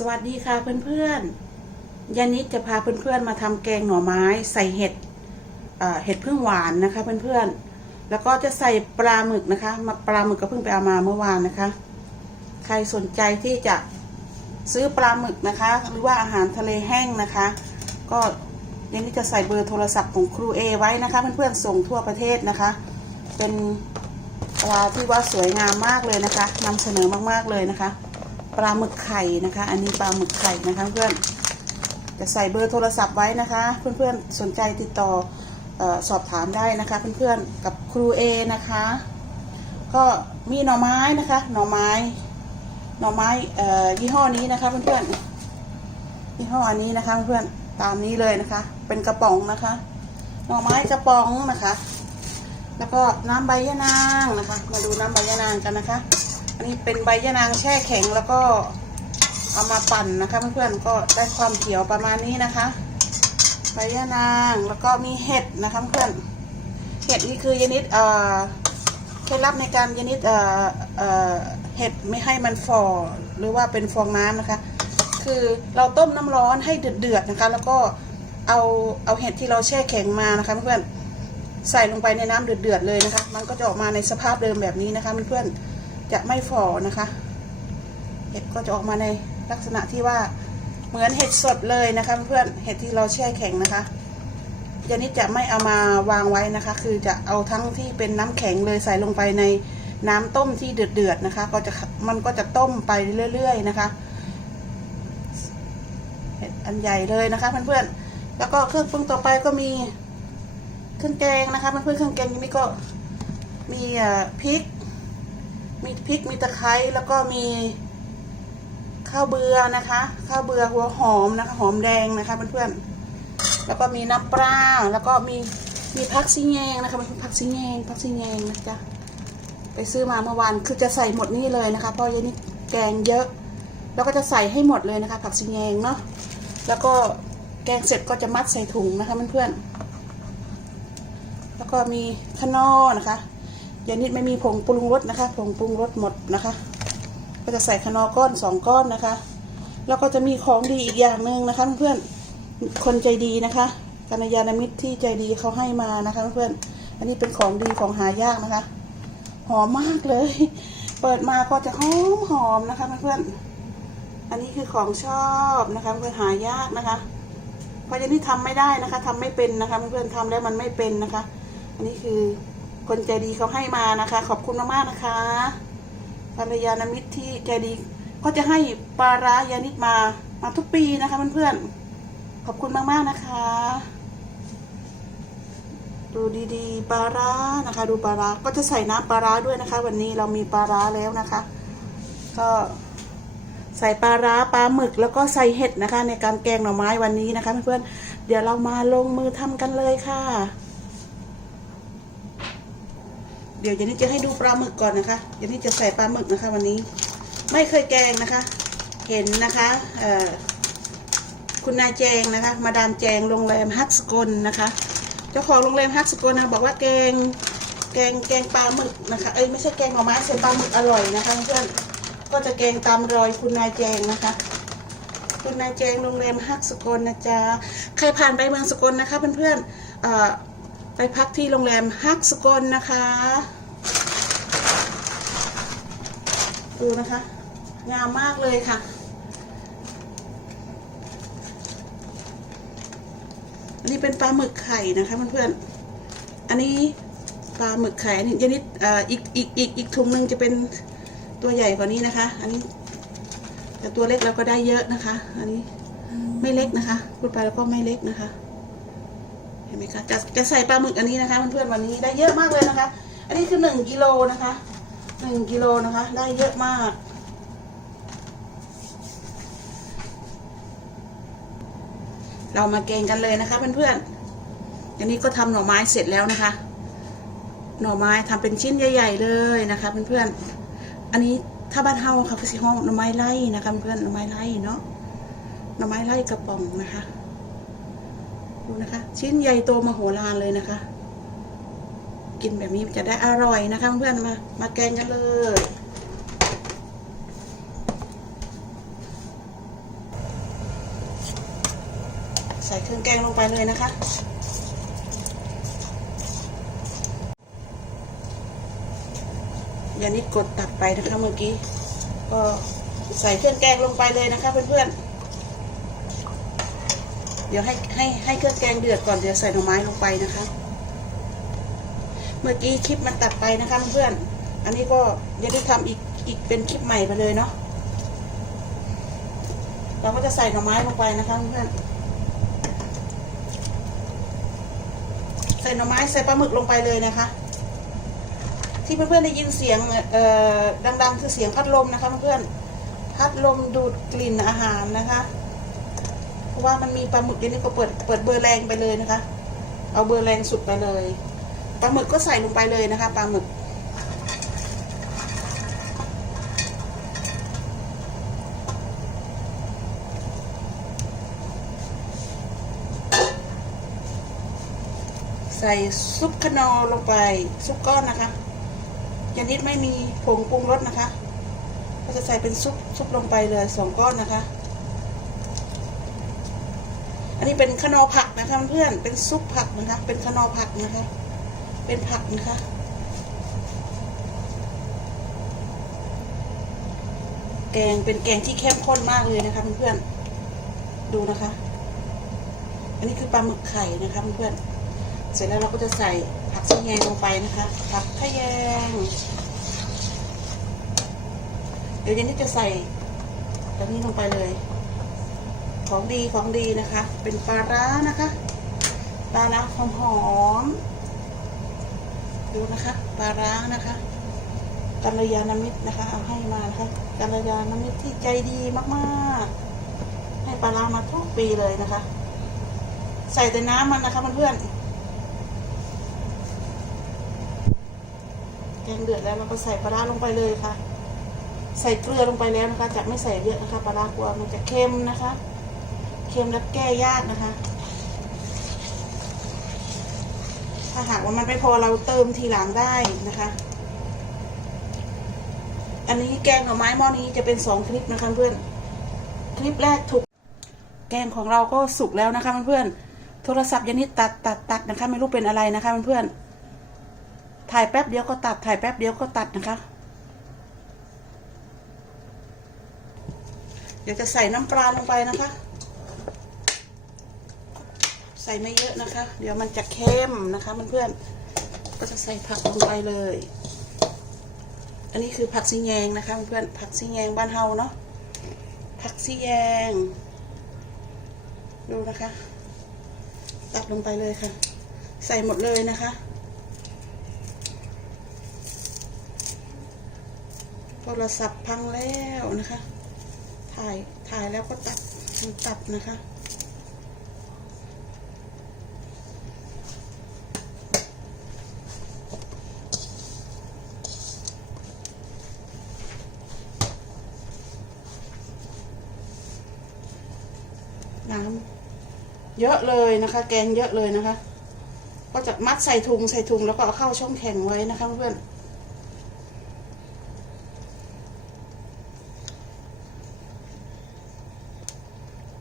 สวัสดีค่ะเพื่อนๆยานิดจะพาเพื่อนๆมาทำแกงหน่อไม้ใส่เห็ดเห็ดพึ่งหวานนะคะเพื่อนๆ แล้วก็จะใส่ปลาหมึกนะคะ มาปลาหมึกก็เพิ่งไปเอามาเมื่อวานนะคะ ใครสนใจที่จะซื้อปลาหมึกนะคะ หรือว่าอาหารทะเลแห้งนะคะ ก็ยานิดจะใส่เบอร์โทรศัพท์ของครูเอไว้นะคะเพื่อนๆส่งทั่วประเทศนะคะ เป็นปลาที่ว่าสวยงามมากเลยนะคะนำเสนอมากๆเลยนะคะ ปลาหมึกไข่นะคะ อันนี้ปลาหมึกไข่นะคะเพื่อนจะใส่เบอร์โทรศัพท์ไว้นะคะ เพื่อนๆสนใจติดต่ออสอบถามได้นะคะ เพื่อนๆกับครูเอนะคะ ก็มีหน่อไม้นะคะ หน่อไม้ หน่อไม้ยี่ห้อนี้นะคะ เพื่อนๆยี่ห้ออันนี้นะคะ เพื่อนๆตามนี้เลยนะคะ เป็นกระป๋องนะคะ หน่อไม้กระป๋องนะคะ แล้วก็น้ำใบยะนางนะคะ มาดูน้ำใบยะนางกันนะคะ นนี้เป็นใบยะนางแช่แข็งแล้วก็เอามาปั่นนะคะเพื่อนๆก็ได้ความเขียวประมาณนี้นะคะ ใบยะนางแล้วก็มีเห็ดนะคะเพื่อนเห็ดนี่คือยานิดเอ่อเคล็ดลับในการยานิดเอ่อเอ่อเห็ดไม่ให้มันฟอหรือว่าเป็นฟองน้ำนะคะ คือเราต้มน้ำร้อนให้เดือดๆนะคะ แล้วก็เอาเอาเห็ดที่เราแช่แข็งมานะคะเพื่อนใส่ลงไปในน้ำเดือดๆเลยนะคะ มันก็จะออกมาในสภาพเดิมแบบนี้นะคะเพื่อนๆ จะไม่ฝ่อนะคะ เห็ดก็จะออกมาในลักษณะที่ว่าเหมือนเห็ดสดเลยนะคะ เพื่อนเห็ดที่เราแช่แข็งนะคะยานิดจะไม่เอามาวางไว้นะคะ คือจะเอาทั้งที่เป็นน้ำแข็งเลยใส่ลงไปในน้ำต้มที่เดือดๆนะคะ ก็จะมันก็จะต้มไปเรื่อย ๆ นะคะเห็ดอันใหญ่เลยนะคะเพื่อนๆแล้วก็เครื่องปรุงต่อไปก็มีเครื่องแกงนะคะเพื่อนๆเครื่องแกงนี้ก็มีพริก มีพริกมีตะไคร้แล้วก็มีข้าวเบือนะคะ ข้าวเบือหัวหอมนะคะ หอมแดงนะคะเพื่อนๆแล้วก็มีน้ำปลาแล้วก็มีมีผักซีแยงนะคะเป็นผักซีแยงผักซีแยงนะจ๊ะไปซื้อมาเมื่อวานคือจะใส่หมดนี่เลยนะคะเพราะยายนี่แกงเยอะ แล้วก็จะใส่ให้หมดเลยนะคะ ผักซีแยงเนาะแล้วก็แกงเสร็จก็จะมัดใส่ถุงนะคะเพื่อนๆแล้วก็มีขนอนะคะ ยานิดไม่มีผงปรุงรสนะคะ ผงปรุงรสหมดนะคะ ก็จะใส่ขนอก้อนสองก้อนนะคะ แล้วก็จะมีของดีอีกอย่างหนึ่งนะคะเพื่อนคนใจดีนะคะกัญยาณมิตรที่ใจดีเขาให้มานะคะเพื่อนอันนี้เป็นของดีของหายากนะคะ หอมมากเลย เปิดมาก็จะหอมหอมนะคะเพื่อนอันนี้คือของชอบนะคะเพื่อนหายากนะคะเพราะยานิดทำไม่ได้นะคะทำไม่เป็นนะคะเพื่อนๆทำแล้วมันไม่เป็นนะคะ อันนี้คือ คนใจดีเขาให้มานะคะ ขอบคุณมากๆนะคะภรรยานมิตรที่ใจดีก็จะให้ปลาร้ายานิดมามาทุกปีนะคะเพื่อนๆขอบคุณมากๆนะคะ ดูดีๆปลาร้านะคะ ดูปลาร้าก็จะใส่น้ำปลาร้าด้วยนะคะ วันนี้เรามีปลาร้าแล้วนะคะ ก็ใส่ปลาร้าปลาหมึกแล้วก็ใส่เห็ดนะคะ ในการแกงหน่อไม้วันนี้นะคะเพื่อนๆเดี๋ยวเรามาลงมือทำกันเลยค่ะ เดี๋ยวเจนนี่จะให้ดูปลาหมึกก่อนนะคะเจนนี่จะใส่ปลาหมึกนะคะ วันนี้ไม่เคยแกงนะคะ เห็นนะคะคุณนายแจงนะคะ มาดามแจงโรงแรมฮักสกลนะคะ เจ้าของโรงแรมฮักสกลนะบอกว่าแกงแกงแกงปลาหมึกนะคะเอ้ยไม่ใช่แกงหน่อไม้ใส่ปลาหมึกอร่อยนะคะเพื่อนก็จะแกงตามรอยคุณนายแจงนะคะคุณนายแจงโรงแรมฮักสกลนะจ๊ะใครผ่านไปเมืองสกลนะคะเพื่อนๆเอ่อไปพักที่โรงแรมฮักสกลนะคะ ดูนะคะ งามมากเลยค่ะ อันนี้เป็นปลาหมึกไข่นะคะเพื่อนๆ อันนี้ปลาหมึกไข่นนี้ยนิดอีกอีกอีกอีกถุงหนึ่งจะเป็นตัวใหญ่กว่านี้นะคะ อันนี้ แต่ตัวเล็กเราก็ได้เยอะนะคะ อันนี้ไม่เล็กนะคะพูดไปแล้วก็ไม่เล็กนะคะ เห็นไหมคะจะจะใส่ปลาหมึกอันนี้นะคะเพื่อนๆวันนี้ได้เยอะมากเลยนะคะ อันนี้คือหนึ่งกิโลนะคะ หนึ่งกิโลนะคะ ได้เยอะมาก เรามาแกงกันเลยนะคะเพื่อนๆอันนี้ก็ทำหน่อไม้เสร็จแล้วนะคะ หน่อไม้ทำเป็นชิ้นใหญ่ ๆ เลยนะคะเพื่อนๆอันนี้ถ้าบ้านเฮาค่ะคือสิห้องหน่อไม้ไล่นะคะเพื่อนๆหน่อไม้ไล่เนาะหน่อไม้ไล่กระป๋องนะคะ ดูนะคะ ชิ้นใหญ่โตมโหฬารเลยนะคะ กินแบบนี้จะได้อร่อยนะคะเพื่อนมา มาแกงกันเลย ใส่เครื่องแกงลงไปเลยนะคะยานิดกดตัดไปนะคะเมื่อกี้ ก็ใส่เครื่องแกงลงไปเลยนะคะเพื่อนๆ เดี๋ยวให้ให้ให้เครื่องแกงเดือดก่อนเดี๋ยวใส่หน่อไม้ลงไปนะคะ เมื่อกี้คลิปมันตัดไปนะคะเพื่อนอันนี้ก็ยังได้ทำอีกอีกเป็นคลิปใหม่ไปเลยเนาะเราก็จะใส่หน่อไม้ลงไปนะคะเพื่อนใส่หน่อไม้ใส่ปลาหมึกลงไปเลยนะคะ ที่เพื่อนๆได้ยินเสียงดังๆคือเสียงพัดลมนะคะเพื่อนพัดลมดูดกลิ่นอาหารนะคะเพราะว่ามันมีปลาหมึกเดี๋ยวนี้ก็เปิดเปิดเบอร์แรงไปเลยนะคะ เอาเบอร์แรงสุดไปเลย ปลาหมึกก็ใส่ลงไปเลยนะคะปลาหมึก ใส่ซุปขนอลงไปซุปก้อนนะคะยานิดไม่มีผงปรุงรสนะคะ ก็จะใส่เป็นซุปซุปลงไปเลยสองก้อนนะคะ อันนี้เป็นขนอผักนะคะเพื่อนเป็นซุปผักนะคะ เป็นขนอผักนะคะ เป็นผักนะคะ แกงเป็นแกงที่เข้มข้นมากเลยนะคะเพื่อนๆดูนะคะ อันนี้คือปลาหมึกไข่นะคะเพื่อนๆเสร็จแล้วเราก็จะใส่ผักชีแยงลงไปนะคะ ผักขะแยง เดี๋ยวเย็นนี้จะใส่ตัวนี้ลงไปเลย ของดีของดีนะคะ เป็นปลาร้านะคะ ปลาร้าหอมหอม ดูนะคะปลาร้านะคะกัลยาณมิตรนะคะ เอาให้มานะคะกัลยาณมิตรที่ใจดีมากๆ ให้ปลาร้ามาทุกปีเลยนะคะ ใส่แต่น้ำมันนะคะเพื่อนๆแกงเดือดแล้วเราก็ใส่ปลาร้าลงไปเลยค่ะ ใส่เกลือลงไปแล้วนะคะจะไม่ใส่เยอะนะคะปลาร้ากลัวมันจะเค็มนะคะ เค็มและแก้ยากนะคะ ถ้าหากว่ามันไม่พอเราเติมทีหลังได้นะคะ อันนี้แกงหน่อไม้หม้อนี้จะเป็นสองคลิปนะคะเพื่อน คลิปแรกถูก แกงของเราก็สุกแล้วนะคะเพื่อนโทรศัพท์ยันนี้ตัดตัดตัดนะคะ ไม่รู้เป็นอะไรนะคะเพื่อนถ่ายแป๊บเดียวก็ตัด ถ่ายแป๊บเดียวก็ตัดนะคะ เดี๋ยวจะใส่น้ำปลาลงไปนะคะ ใส่ไม่เยอะนะคะ เดี๋ยวมันจะเค็มนะคะเพื่อนๆก็จะใส่ผักลงไปเลย อันนี้คือผักซีแยงนะคะเพื่อนๆผักซีแยงบ้านเฮาเนาะผักซีแยง ดูนะคะ ตัดลงไปเลยค่ะ ใส่หมดเลยนะคะโทรศัพท์พังแล้วนะคะ ถ่ายถ่ายแล้วก็ตัดตัดนะคะ น้ำเยอะเลยนะคะ แกงเยอะเลยนะคะ ก็จะมัดใส่ถุงใส่ถุงแล้วก็เอาเข้าช่องแข็งไว้นะคะเพื่อน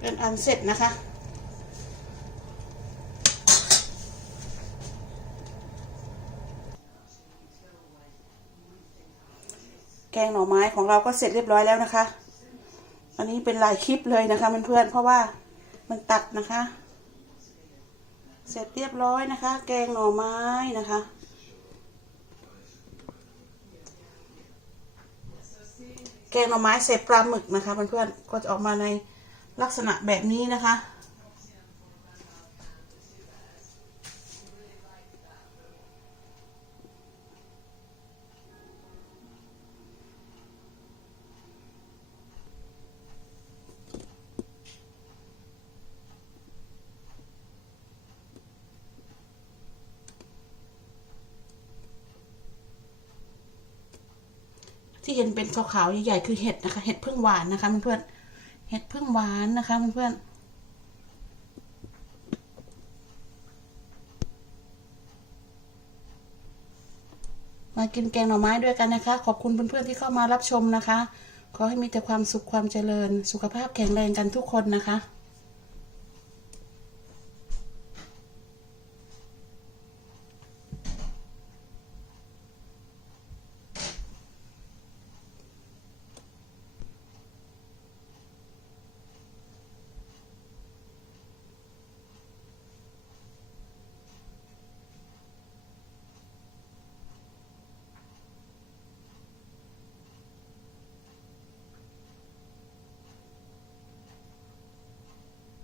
เป็นอันเสร็จนะคะแกงหน่อไม้ของเราก็เสร็จเรียบร้อยแล้วนะคะ อันนี้เป็นลายคลิปเลยนะคะเพื่อนๆเพราะว่ามันตัดนะคะ เสร็จเรียบร้อยนะคะ แกงหน่อไม้นะคะ แกงหน่อไม้เสร็จปลาหมึกนะคะเพื่อนๆก็จะออกมาในลักษณะแบบนี้นะคะ ที่เห็นเป็นขาวๆใหญ่ๆคือเห็ดนะคะ เห็ดพึ่งหวานนะคะเพื่อนๆเห็ดพึ่งหวานนะคะเพื่อนๆมากินแกงหน่อไม้ด้วยกันนะคะ ขอบคุณเพื่อนๆที่เข้ามารับชมนะคะ ขอให้มีแต่ความสุขความเจริญ สุขภาพแข็งแรงกันทุกคนนะคะ